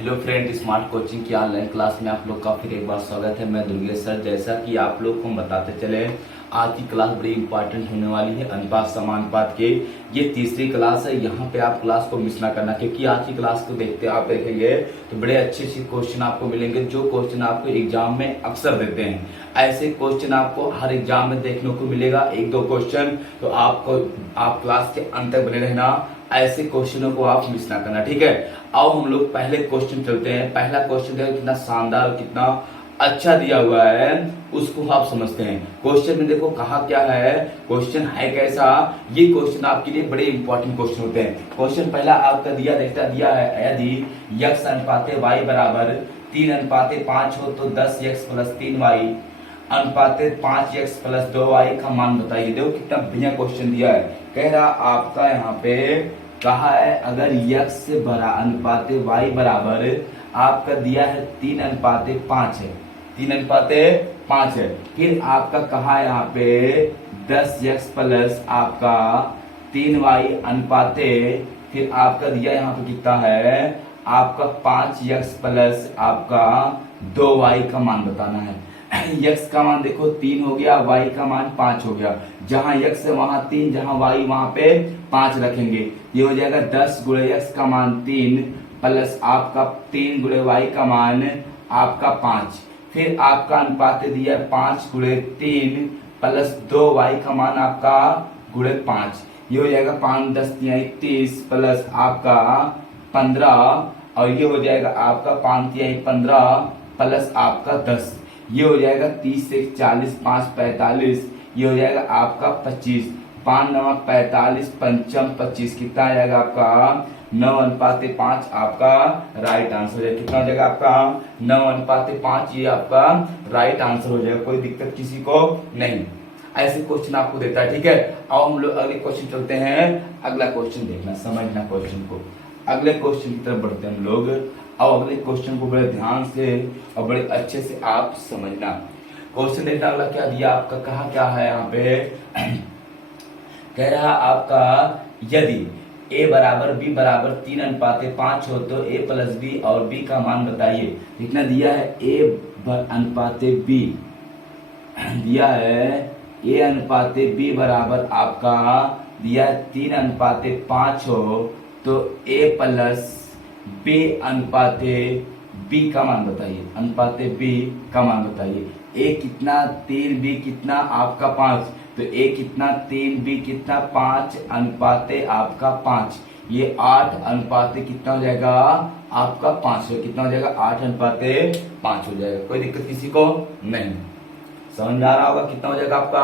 Hello friend, smart coaching की online class में आप लोग का फिर एक बार स्वागत है। मैं दुर्गेश सर। जैसा कि आप लोग को हम बताते चले, आज की क्लास बड़ी इंपॉर्टेंट होने वाली है। अनुपात समानुपात के ये तीसरी क्लास है। यहाँ पे आप क्लास को मिस ना करना, क्योंकि आज की क्लास को देखते आप देखेंगे तो बड़े अच्छे अच्छे क्वेश्चन आपको मिलेंगे, जो क्वेश्चन आपको एग्जाम में अक्सर देते हैं। ऐसे क्वेश्चन आपको हर एग्जाम में देखने को मिलेगा, एक दो क्वेश्चन। तो आप क्लास के अंत तक बने रहना, ऐसे क्वेश्चनों को आप मिस ना करना, ठीक है। आओ हम लोग पहले क्वेश्चन चलते हैं। पहला क्वेश्चन देखो कितना शानदार, कितना अच्छा दिया हुआ है, उसको आप समझते हैं। क्वेश्चन में देखो कहा क्या है, क्वेश्चन है कैसा। ये क्वेश्चन आपके लिए बड़े इंपॉर्टेंट क्वेश्चन होते हैं। क्वेश्चन पहला आपका दिया है, यदि x अनुपाते y बराबर 3:5 हो तो 10x + 3y अनुपाते 5x + 2y का मान बताइए। देखो कितना बढ़िया क्वेश्चन दिया है। कह रहा आपका यहाँ पे कहा है, अगर x से बड़ा अनुपाते y बराबर आपका दिया है 3:5 है, 3:5 है। फिर आपका कहा है यहाँ पे 10x प्लस आपका 3y अनुपाते, फिर आपका दिया यहाँ पे कितना है, आपका 5x प्लस आपका 2y का मान बताना है। x का मान देखो 3 हो गया, y का मान 5 हो गया। जहां x है वहां 3, जहां y वहां पे 5 रखेंगे। ये हो जाएगा 10 गुणे x का मान 3 प्लस आपका 3 गुणे y का मान आपका 5। फिर आपका अनुपात दिया 5 गुणे 3 प्लस 2y का मान आपका गुणे 5। ये हो जाएगा 5 10 × 30 प्लस आपका 15, और ये हो जाएगा आपका 5 × 15 प्लस आपका 10। ये हो जाएगा 30 से 40, 5 45, ये हो जाएगा आपका 25। 5 9 45, 5 25, कितना आ जाएगा आपका 9:5 आपका राइट आंसर हो जाएगा। कितना हो जाएगा आपका 9:5, ये आपका राइट आंसर हो जाएगा। कोई दिक्कत किसी को नहीं, ऐसे क्वेश्चन आपको देता है, ठीक है। अब हम लोग अगले क्वेश्चन चलते हैं। अगला क्वेश्चन देखना, समझना क्वेश्चन को। अगले क्वेश्चन की तरफ बढ़ते हैं हम लोग। अब अगले क्वेश्चन को बड़े ध्यान से और बड़े अच्छे से आप समझना। क्वेश्चन देखना अगला क्या दिया आपका, कहा क्या है यहाँ पे कह रहा आपका, यदि a बराबर b बराबर 3:5 हो तो a प्लस b और b का मान बताइए। कितना दिया है, a अनुपाते b दिया है, a अनुपाते b बराबर आपका दिया है 3:5 हो तो a प्लस b अनुपाते b का मान बताइए। अनुपाते b का मान बताइए। a कितना, 3b कितना आपका 5, तो a कितना, 3b कितना 5 अनुपाते आपका 5। ये 8 अनुपाते कितना हो जाएगा आपका 5 हो, कितना हो जाएगा 8:5 हो जाएगा। कोई दिक्कत किसी को नहीं, समझ में आ रहा होगा। कितना हो जाएगा आपका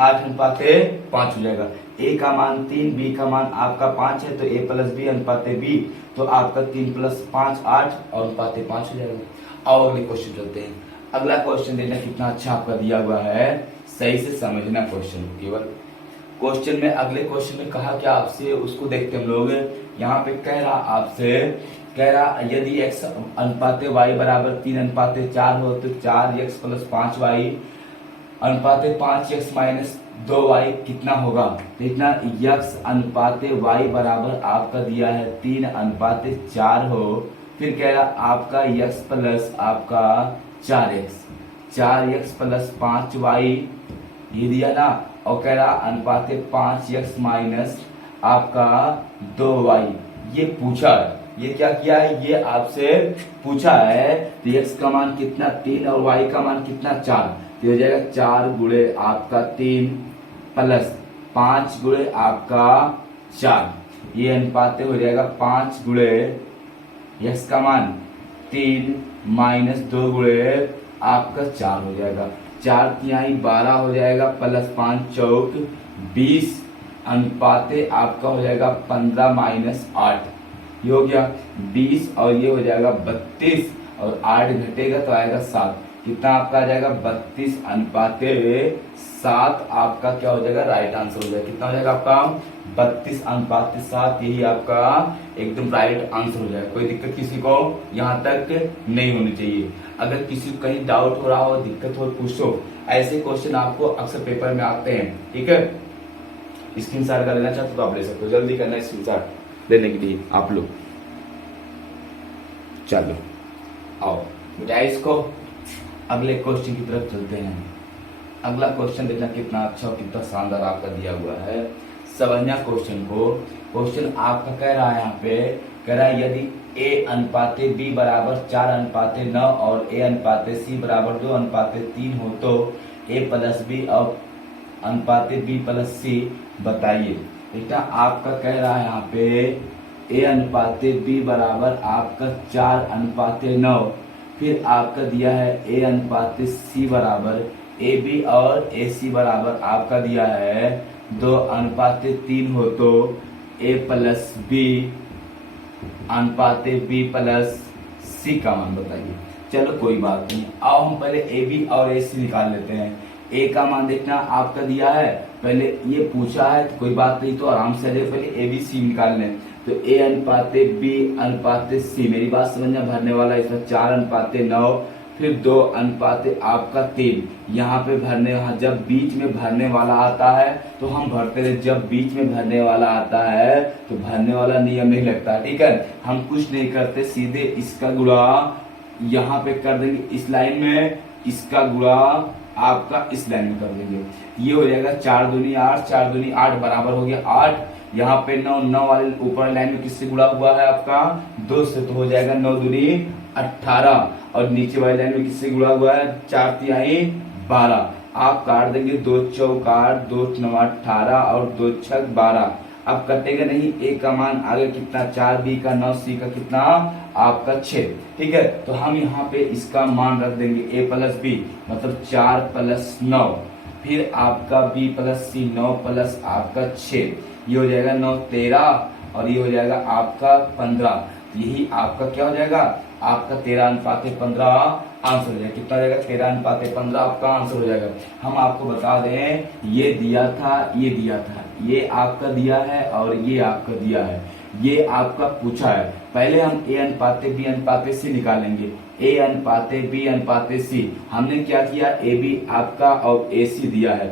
8:5 हो जाएगा। a का मान 3, b का मान आपका 5 है, तो a प्लस b अनुपाते b, तो आपका 3 + 5 8 और अनुपाते 5 हो जाएगा। और अगले क्वेश्चन चलते हैं। अगला क्वेश्चन देखना कितना अच्छा आपका दिया हुआ है, सही से समझना क्वेश्चन केवल। क्वेश्चन में अगले क्वेश्चन में कहा क्या आपसे, उसको देखते हम लोग। यहाँ पे कह रहा आपसे, कह रहा यदि x अनुपाते y बराबर 3:4 हो तो 4x + 5y अनुपाते 5x - 2y कितना होगा। तो इतना x अनुपाते y बराबर आपका दिया है 3:4 हो। फिर कह रहा आपका x प्लस आपका 4x + 5y ये दिया ना, और कह रहा अनुपाते 5x माइनस आपका 2y ये पूछा है। ये क्या किया है, ये आपसे पूछा है। तो x का मान कितना 3 और y का मान कितना 4, तो हो जाएगा 4 गुणे आपका 3 प्लस 5 गुणे आपका 4, ये अनुपाते हो जाएगा 5 गुणे x का मान 3 माइनस 2 गुणे आपका 4 हो जाएगा। 4 × 12 हो जाएगा प्लस 5 चौक 20 अनुपाते आपका हो जाएगा 15 - 8, ये हो गया 20, और ये हो जाएगा 32, और 8 घटेगा तो आएगा 7। कितना आपका आ जाएगा 32 अनुपाते 7 आपका क्या हो जाएगा राइट आंसर हो जाएगा। कितना हो जाएगा आपका 32 अनुपाते 7, यही आपका एकदम राइट आंसर हो जाएगा। कोई दिक्कत किसी को यहाँ तक नहीं होनी चाहिए। अगर किसी को कहीं डाउट हो रहा हो, दिक्कत हो, पूछो। ऐसे क्वेश्चन आपको अक्सर पेपर में आते हैं, ठीक है। स्क्रीनशॉट का लेना चाहते तो आप ले सकते हो, जल्दी करना स्क्रीनशॉट लेने के लिए आप लोग। चलो आओ बेटा इसको अगले क्वेश्चन की तरफ चलते हैं। अगला क्वेश्चन देखना कितना अच्छा और कितना शानदार आपका दिया हुआ है। समझना क्वेश्चन को। क्वेश्चन आपका कह रहा है यहाँ पे, कह रहा है यदि a अनुपाते b बराबर 4 अनुपाते 9 और a अनुपाते c बराबर 2 अनुपाते 3 हो तो a प्लस b और अनुपाते b प्लस c बताइए। बेटा आपका कह रहा है यहाँ पे a अनुपाते b बराबर आपका 4 अनुपाते 9, फिर आपका दिया है a अनुपाते c बराबर ए बी और ए सी बराबर आपका दिया है 2 अनुपाते 3 हो तो a प्लस बी अनुपाते b प्लस सी का मान बताइए। चलो कोई बात नहीं, आओ हम पहले ए बी और ए सी निकाल लेते हैं। ए का मान देखना आपका दिया है, पहले ये पूछा है तो कोई बात नहीं, तो आराम से आ जाए, पहले ए बी सी निकाल लें। तो ए अनुपाते बी अनुपाते सी, मेरी बात समझना, भरने वाला इसमें 4 अनुपाते 9, फिर 2 अनुपाते आपका 3। यहाँ पे भरने, जब बीच में भरने वाला आता है तो हम भरते रहे, जब बीच में भरने वाला आता है तो भरने वाला नियम नहीं लगता, ठीक है। हम कुछ नहीं करते, सीधे इसका गुणा यहाँ पे कर देंगे इस लाइन में, इसका गुणा आपका इस लाइन में कर देंगे। ये हो जाएगा 4 दूनी 8, 4 दूनी 8 बराबर हो गया 8। यहाँ पे 9, 9 वाले ऊपर लाइन में किससे गुणा हुआ है आपका 2 से, तो हो जाएगा 9 दूनी 18, और नीचे वाली लाइन में किससे गुणा हुआ है 4 तिहाई 12। आप काट देंगे 2 चौक 8, 2 9 18 और 2 छक 12। अब कटेगा नहीं, ए का मान आगे कितना 4, बी का 9, सी का कितना आपका 6, ठीक है। तो हम यहाँ पे इसका मान रख देंगे ए प्लस बी, मतलब 4 प्लस 9, फिर आपका बी प्लस सी 9 प्लस आपका 6, ये हो जाएगा 9 13, और ये हो जाएगा आपका 15। यही आपका क्या हो जाएगा, आपका 13 अनुपाते 15 आंसर हो जाएगा। कितना हो जाएगा 13 अनुपाते 15 आपका आंसर हो जाएगा। हम आपको बता दें, ये दिया था, ये दिया था, ये आपका दिया है और ये आपका दिया है, ये आपका पूछा है। पहले हम ए अनुपाते बी अनुपाते सी निकालेंगे। ए अनुपाते बी अनुपाते सी, हमने क्या किया, ए बी आपका और ए सी दिया है,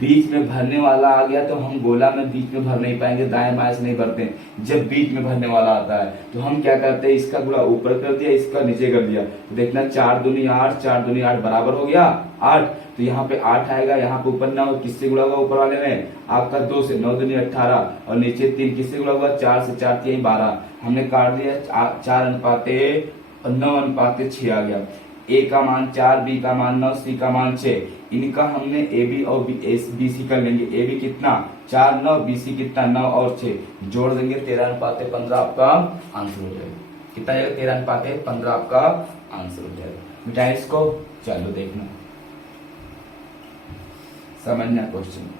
बीच में भरने वाला आ गया तो हम गोला में बीच में भर नहीं पाएंगे, दाएं बाएं से नहीं भरते। जब बीच में भरने वाला आता है तो हम क्या करते हैं, इसका गुणा ऊपर कर दिया, इसका नीचे कर दिया। तो देखना 4 दूनी 8, 4 दूनी 8 बराबर हो गया 8, तो यहाँ पे 8 आएगा, यहाँ पे ऊपर 9 किससे गुणा हुआ ऊपर वाले में आपका 2 से, 9 दूनी 18, और नीचे 3 किससे गुणा हुआ 4 से, 4 3 12। हमने काट दिया 4 अनुपाते 9 अनुपाते 6 आ गया। ए का मान 4, बी का मान 9, सी का मान 6। इनका हमने ए बी और बी सी कर लेंगे। ए बी कितना 4 9, बी सी कितना 9 और 6, जोड़ देंगे 13 अनुपाते 15 आपका आंसर हो जाएगा। कितना जाएगा 13 अनुपाते 15 आपका आंसर हो जाएगा। मिटाए इसको, चलो देखना समझना क्वेश्चन।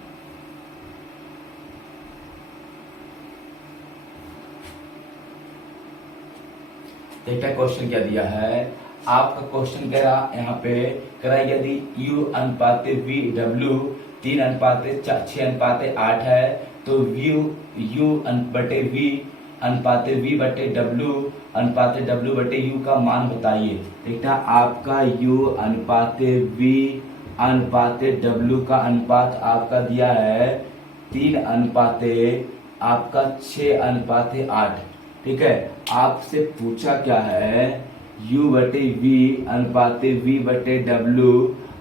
देखा क्वेश्चन क्या दिया है आपका। क्वेश्चन कह रहा यहाँ पे, कह रहा यदि u अनुपाते v w 3 अनुपाते 6 अनुपाते 8 है तो u बटे v अनुपाते v बटे w अनुपाते w बटे u का मान बताइए। देखना आपका u अनुपाते v अनुपाते w का अनुपात आपका दिया है 3 अनुपाते आपका 6 अनुपाते 8, ठीक है। आपसे पूछा क्या है, u बटे v अनुपाते v बटे w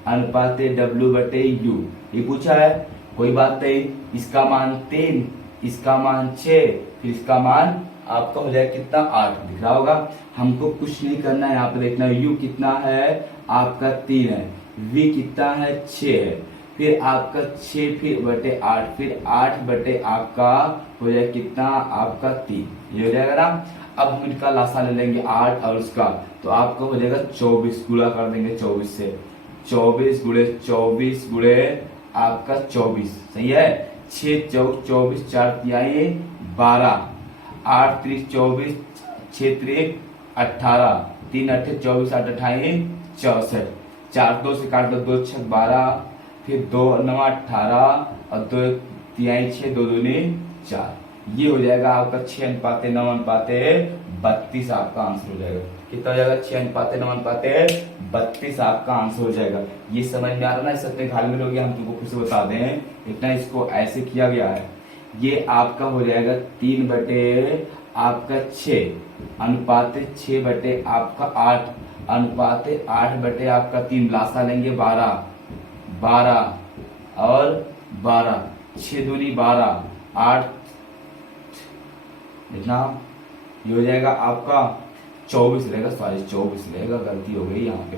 अनुपाते w बटे u, ये पूछा है। कोई बात नहीं, इसका मान 3, इसका मान 6, फिर इसका मान आपका हो जाएगा कितना 8, दिख रहा होगा। हमको कुछ नहीं करना है, यहाँ पे देखना u कितना है आपका 3 है, v कितना है 6 है, फिर आपका 6 फिर बटे 8, फिर 8 बटे आपका हो जाएगा कितना आपका 3, ये हो जाएगा ना। अब हम इनका लासा ले लेंगे 8 और इसका, तो आपका हो जाएगा 24, गुणा कर देंगे 24 से, 24 गुणे 24 गुणे आपका 24, सही है। 6 चौक 24, 4 तिहाई 12, 8 त्रिक 24, 6 त्रिक 18, 3 अट्ठे 24, 8 अट्ठाई 64, 4 2 से काट दो, 2 6 12, फिर 2 9 18 और 2 तिहाई 6, 2 दूनी 4, ये हो जाएगा आपका 6 अनुपाते 9 अनुपाते 32 आपका आंसर हो जाएगा। कितना हो जाएगा 6 अनुपाते 9 अनुपाते 32 आपका आंसर हो जाएगा। ये समझ में आ रहा ना, इस अपने घाल में लोग, हम तुमको फिर से बता दें, इतना इसको ऐसे किया गया है। ये आपका हो जाएगा 3 बटे आपका 6 अनुपात 6 बटे आपका 8 अनुपात 8 बटे आपका 3, लासा लेंगे 12 12 और 12, 6 दूनी 12, 8 इतना ये हो जाएगा आपका 24 रहेगा, सॉरी 24 रहेगा, गलती हो गई यहाँ पे,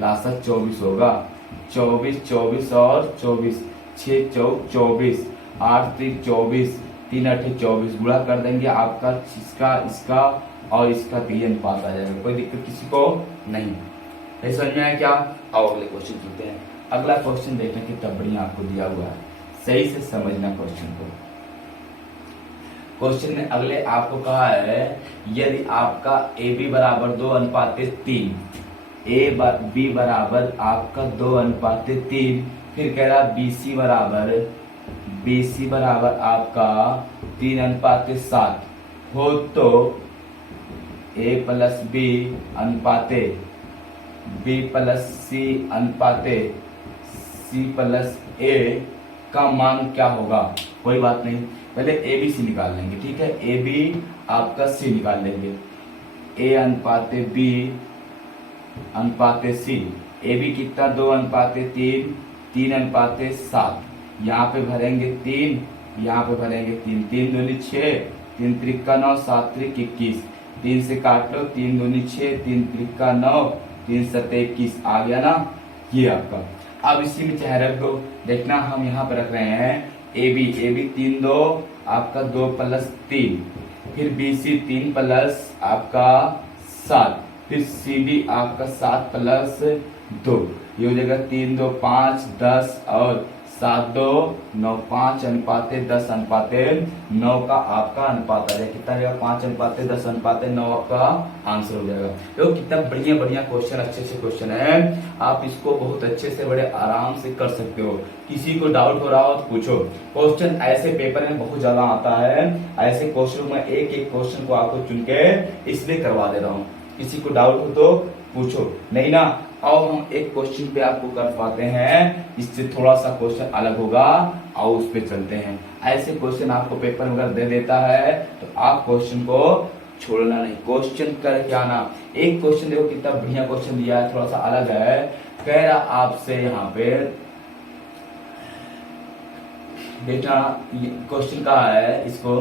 लासा 24 होगा, 24 24 और 24, 6 चौक 24, 8 3 24, 3 8 24, गुणा कर देंगे आपका इसका और इसका 3 अनुपात आ जाएगा। कोई दिक्कत किसी को नहीं, ये समझ में आया क्या? आओ अगले क्वेश्चन चलते हैं। अगला क्वेश्चन देखने कितना बढ़िया आपको दिया हुआ है, सही से समझना क्वेश्चन को। क्वेश्चन में अगले आपको कहा है यदि आपका ए बी बराबर 2 अनुपात 3, ए बी बराबर आपका 2 अनुपात 3, फिर कह रहा बी सी बराबर आपका 3 अनुपात 7 हो तो ए प्लस बी अनुपाते बी प्लस सी अनुपाते सी प्लस ए का मान क्या होगा? कोई बात नहीं, पहले ए बी सी निकाल लेंगे, ठीक है। ए बी आपका सी निकाल लेंगे, ए अनुपाते बी अनुपाते सी, ए बी कितना 2 अनुपाते 3, 3 अनुपाते 7, यहाँ पे भरेंगे 3, यहाँ पे भरेंगे 3, 3 दूनी 6, 3 त्रिका 9, 7 त्रिक 21, 3 से काट लो, 3 दूनी 6, 3 त्रिका 9, 3 सत्ते 21, आ गया ना ये आपका। अब इसी में चाहे रख दो, देखना हम यहाँ पे रख रहे हैं ए बी 3 2 आपका 2 प्लस 3, फिर बी सी 3 प्लस आपका 7, फिर सी बी आपका 7 प्लस 2, ये हो जाएगा 3 2 5 10 और 7 2 9, 5 अनुपाते 10 अनुपाते 9 का आपका अनुपात आ जाएगा, कितना आ जाएगा 5 अनुपाते 10 अनुपाते 9 आपका आंसर हो जाएगा। देखो कितना बढ़िया बढ़िया क्वेश्चन, अच्छे अच्छे क्वेश्चन है, आप इसको बहुत अच्छे से बड़े आराम से कर सकते हो। किसी को डाउट हो रहा हो तो पूछो, क्वेश्चन ऐसे पेपर में बहुत ज्यादा आता है, ऐसे क्वेश्चन में एक एक क्वेश्चन को आपको चुन के इसलिए करवा दे रहा हूँ। किसी को डाउट हो तो पूछो, नहीं ना आओ हम एक क्वेश्चन पे आपको कर पाते हैं, इससे थोड़ा सा क्वेश्चन अलग होगा, आओ उस पे चलते हैं। ऐसे क्वेश्चन आपको पेपर वगैरह दे देता है तो आप क्वेश्चन को छोड़ना नहीं, क्वेश्चन करके आना। एक क्वेश्चन देखो कितना बढ़िया क्वेश्चन दिया है, थोड़ा सा अलग है, कह रहा आपसे यहाँ पे बेटा क्वेश्चन का है, इसको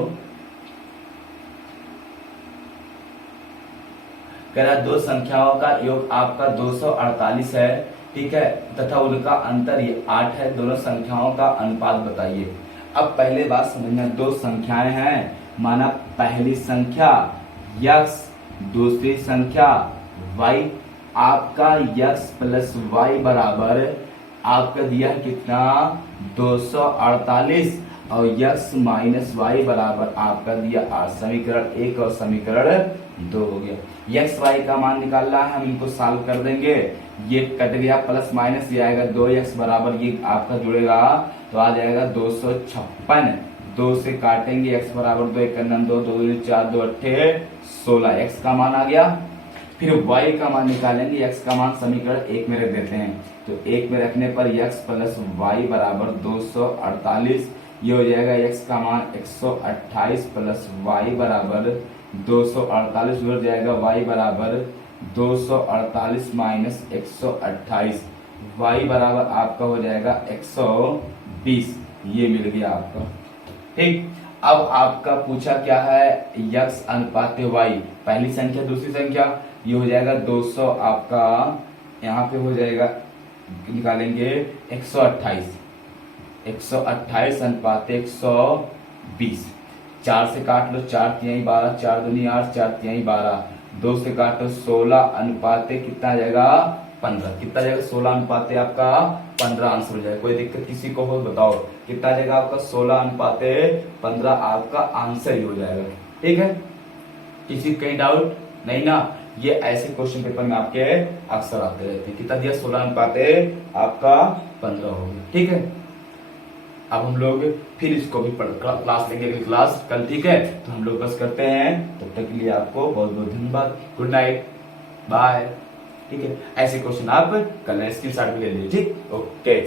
कह रहा दो संख्याओं का योग आपका 248 है, ठीक है, तथा उनका अंतर 8 है, दोनों संख्याओं का अनुपात बताइए। अब पहले बात समझना, दो संख्याएं हैं, माना पहली संख्या x, दूसरी संख्या y, आपका x प्लस y बराबर आपका दिया है कितना 248 और x माइनस वाई बराबर आपका दिया 8, समीकरण 1 और समीकरण 2 हो गया। x y का मान निकालना है, हम इनको सॉल्व कर देंगे, ये कट गया प्लस माइनस ये आएगा 2x बराबर ये आपका जुड़ेगा तो आ जाएगा 256, 2 से काटेंगे x बराबर 2 1 2 2 4 2 8 16, x का मान आ गया। फिर y का मान निकालेंगे, x का मान समीकरण 1 में रख देते हैं, तो 1 में रखने पर x प्लस y बराबर 248, ये हो जाएगा x का मान 128 प्लस y बराबर 248 जुड़ जाएगा, y बराबर 248 माइनस 128, y बराबर आपका हो जाएगा 120, ये मिल गया आपका। ठीक, अब आपका पूछा क्या है x अनुपात y, पहली संख्या दूसरी संख्या, ये हो जाएगा 200 आपका यहाँ पे हो जाएगा, निकालेंगे 128 अनुपात 120, 4 से काट लो, 4 तिहाई 12, 4 दूनी 8, 4 तिहाई 12, 2 से काटो 16 अनुपात कितना आ जाएगा 15, कितना जाएगा 16 अनुपात आपका 15 आंसर हो जाएगा। कोई दिक्कत किसी को हो बताओ, कितना जाएगा आपका 16 अनुपात 15 आपका आंसर ही हो जाएगा। ठीक है, किसी कहीं डाउट नहीं ना, ये ऐसे क्वेश्चन पेपर में आपके अक्सर आते रहते हैं। कितना दिया 16 अनुपात आपका 15 हो गया। ठीक है, अब हम लोग फिर इसको भी क्लास लेंगे, अगली क्लास कल, ठीक है, तो हम लोग बस करते हैं, तब तक के लिए आपको बहुत बहुत धन्यवाद, गुड नाइट, बाय। ठीक है, ऐसे क्वेश्चन आप कल स्क्रीनशॉट भी ले लीजिए। ठीक, ओके।